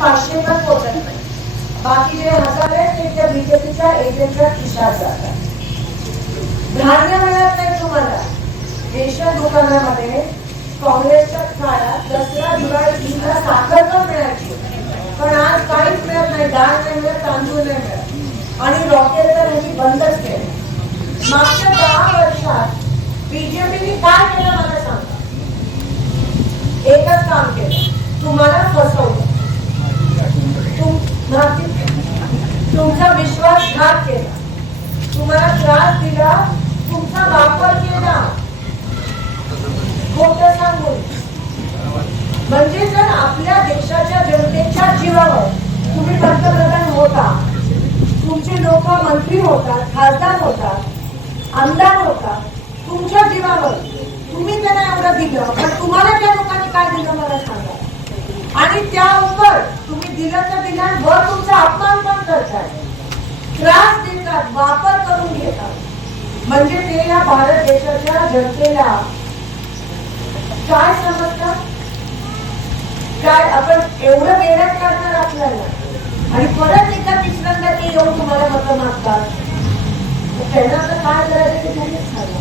पाचशे पण पोहोचत नाही बाकी जे हजार आहेत ते त्या बीजेपीच्या एजंटच्या खिशात जातात. धान्य मिळत नाही तुम्हाला. रेशन दुकानामध्ये काँग्रेसच्या काळात दसरा दिवाळी ईदला साखर पण मिळायची. पण आज काहीच मिळत नाही. डाळ नाही मिळत तांदूळ नाही मिळत. आणि रॉकेल तर ह्याची बंदच केलं. मागच्या दहा वर्षात बीजेपीने काय केलं मला सांगा? एकच काम केलं. तुम्हाला फसवलं तुम- माती- तुमचा विश्वासघात केला. तुम्हाला त्रास दिला तुमचा वापर केला. खोट सांगून. म्हणजे जर आपल्या देशाच्या जनतेच्या जीवावर तुम्ही पंतप्रधान होता तुमचे लोक मंत्री होतात खासदार होतात आमदार होता तुमच्या जीवावर तुम्ही त्यांना एवढं दिलं पण तुम्हाला त्या लोकांनी काय दिलं मला सांगा? आणि त्या उपर तुम्ही दिलं तर दिलं वर तुमचा अपमान पण करताय त्रास देतात वापर करून घेतात. म्हणजे ते या भारत देशाच्या जनतेला काय समजतात काय आपण एवढं मेहनत करणार आपल्याला? आणि परत एकदा तिसऱ्यांदा ते येऊन तुम्हाला मत मागतात. त्यांना आता काय करायचं ते तुम्हीच सांगा